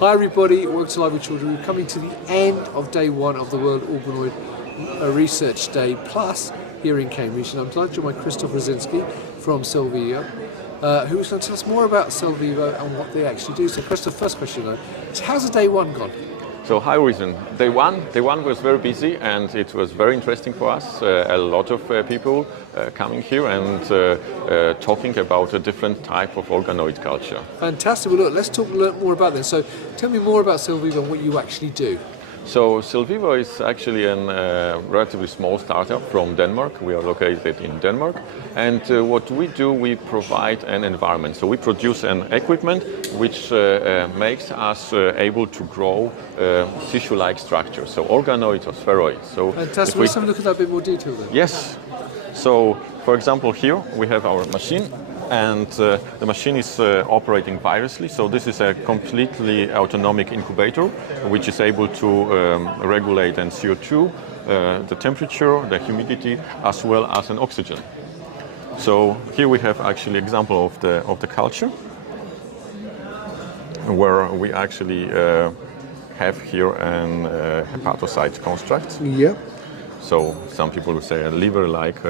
Hi everybody, welcome to Live with Children. We're coming to the end of day one of the World Organoid Research Day Plus here in Cambridge, and I'm delighted to join Krzysztof Wrzesinski from Celvivo, who is going to tell us more about Celvivo and what they actually do. So Krzysztof, first question though, how's the day one gone? So hi Reason. Day one was very busy and it was very interesting for us. A lot of people coming here and talking about a different type of organoid culture. Fantastic. Well, look, let's learn more about this. So tell me more about Celvivo and what you actually do. So Celvivo is actually a relatively small startup from Denmark. We are located in Denmark, and what we do, we provide an environment. So we produce an equipment which makes us able to grow tissue-like structures, so organoids or spheroids. So fantastic. Let's have a look at that in a bit more detail then. Yes. So, for example, here we have our machine. And the machine is operating wirelessly, so this is a completely autonomic incubator which is able to regulate an CO2, the temperature, the humidity, as well as an oxygen. So here we have actually example of the culture, where we actually have here an hepatocyte construct. Yeah. So some people would say a liver-like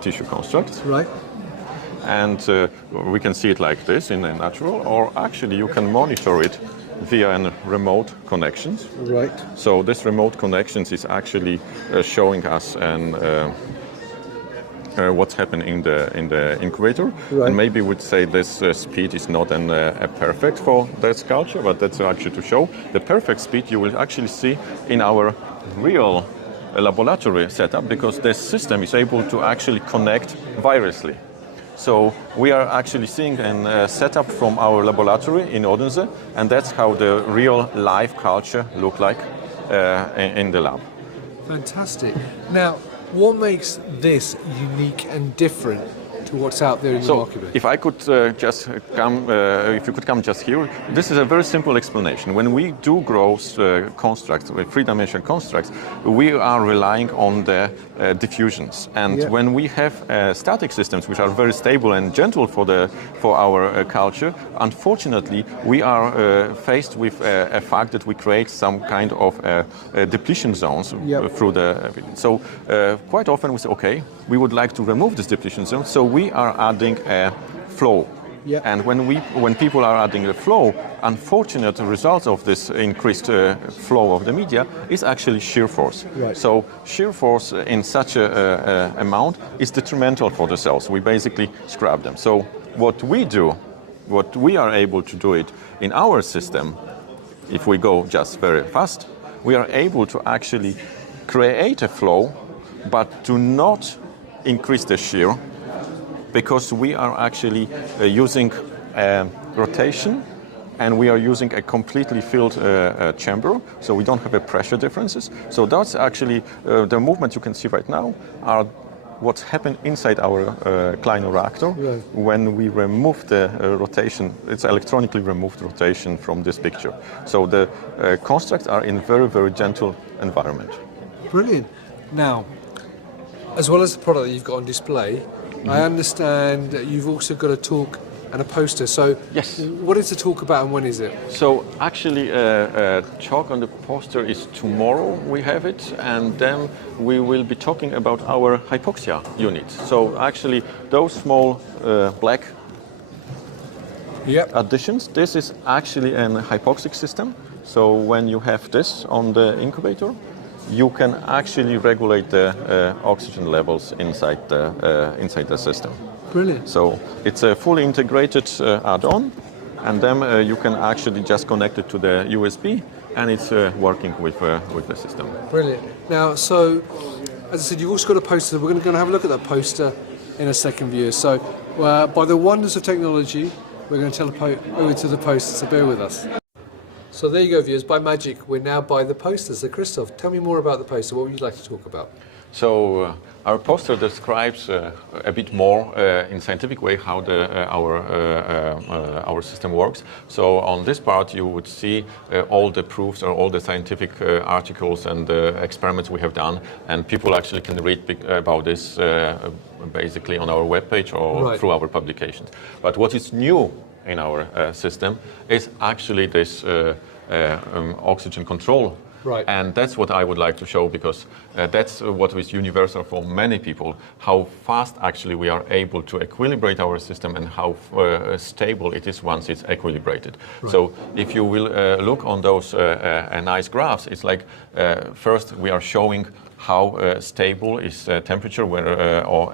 tissue construct. Right. And we can see it like this in a natural, or actually you can monitor it via a remote connections. Right. So this remote connections is actually showing us what's happening in the incubator. Right. And maybe we'd say this speed is not a perfect for this culture, but that's actually to show the perfect speed you will actually see in our real laboratory setup, because this system is able to actually connect wirelessly. So we are actually seeing a setup from our laboratory in Odense, and that's how the real live culture look like in the lab. Fantastic. Now, what makes this unique and different to what's out there in the market? If I could just come, if you could come just here, this is a very simple explanation. When we do grow constructs, three-dimensional constructs, we are relying on the diffusions. And when we have static systems which are very stable and gentle for our culture, unfortunately, we are faced with a fact that we create some kind of depletion zones through the. So quite often we say, okay, we would like to remove this depletion zone, so we are adding a flow. Yep. And when people are adding a flow, unfortunate results of this increased flow of the media is actually shear force. Right. So shear force in such a amount is detrimental for the cells. We basically scrap them. So what we do, what we are able to do it in our system, if we go just very fast, we are able to actually create a flow, but do not increase the shear, because we are actually using rotation, and we are using a completely filled chamber, so we don't have a pressure differences. So that's actually the movement you can see right now are what's happened inside our ClinoReactor when we remove the rotation. It's electronically removed rotation from this picture. So the constructs are in very, very gentle environment. Brilliant. Now, as well as the product that you've got on display, I understand that you've also got a talk and a poster. So yes. What is the talk about and when is it? So actually talk on the poster is tomorrow, we have it, and then we will be talking about our Hypoxia unit. So actually those small black additions, this is actually an hypoxic system. So when you have this on the incubator, you can actually regulate the oxygen levels inside the system. Brilliant. So it's a fully integrated add-on, and then you can actually just connect it to the USB, and it's working with the system. Brilliant. Now, so as I said, you've also got a poster. We're going to have a look at that poster in a second, viewers. So by the wonders of technology, we're going to over to the poster. So bear with us. So there you go, viewers. By magic, we're now by the poster. So Krysztof, tell me more about the poster. What would you like to talk about? So our poster describes a bit more in scientific way how our system works. So on this part you would see all the proofs or all the scientific articles and experiments we have done, and people actually can read about this basically on our webpage or through our publications. But what is new in our system is actually this oxygen control. Right. And that's what I would like to show, because that's what is universal for many people, how fast actually we are able to equilibrate our system and how stable it is once it's equilibrated. Right. So if you will look on those nice graphs, it's like first we are showing how stable is temperature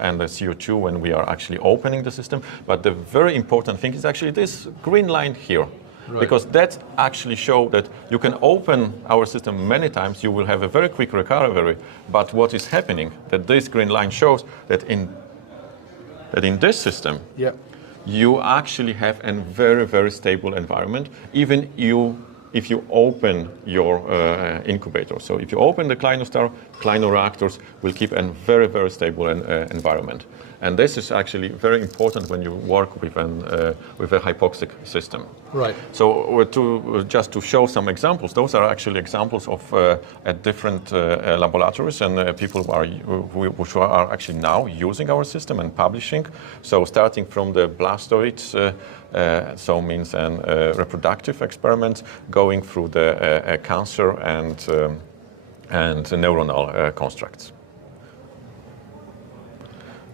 and the CO2 when we are actually opening the system. But the very important thing is actually this green line here. Right. Because that actually shows that you can open our system many times, you will have a very quick recovery, but what is happening, that this green line shows that in this system, yeah, you actually have a very, very stable environment, even if you open your incubator. So if you open the ClinoStar, ClinoReactors will keep a very, very stable environment. And this is actually very important when you work with a hypoxic system. Right. So just to show some examples, those are actually examples of at different laboratories and people who are actually now using our system and publishing. So starting from the blastoids, so means reproductive experiments, going through the cancer and neuronal constructs.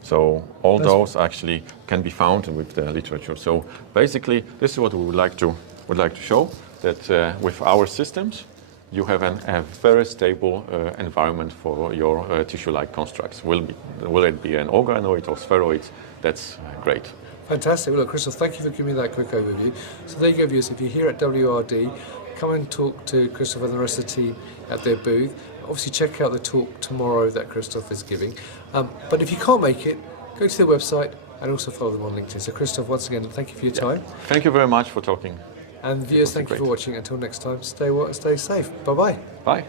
So all those actually can be found with the literature. So basically, this is what we would like to show, that with our systems, you have a very stable environment for your tissue-like constructs. Will it be an organoid or spheroids? That's great. Fantastic. Well, look, Krysztof, thank you for giving me that quick overview. So there you go, viewers. If you're here at WRD, come and talk to Krysztof and the rest of the team at their booth. Obviously, check out the talk tomorrow that Krysztof is giving. But if you can't make it, go to their website and also follow them on LinkedIn. So, Krysztof, once again, thank you for your time. Thank you very much for talking. And viewers, thank you for watching. Until next time, stay safe. Bye-bye. Bye.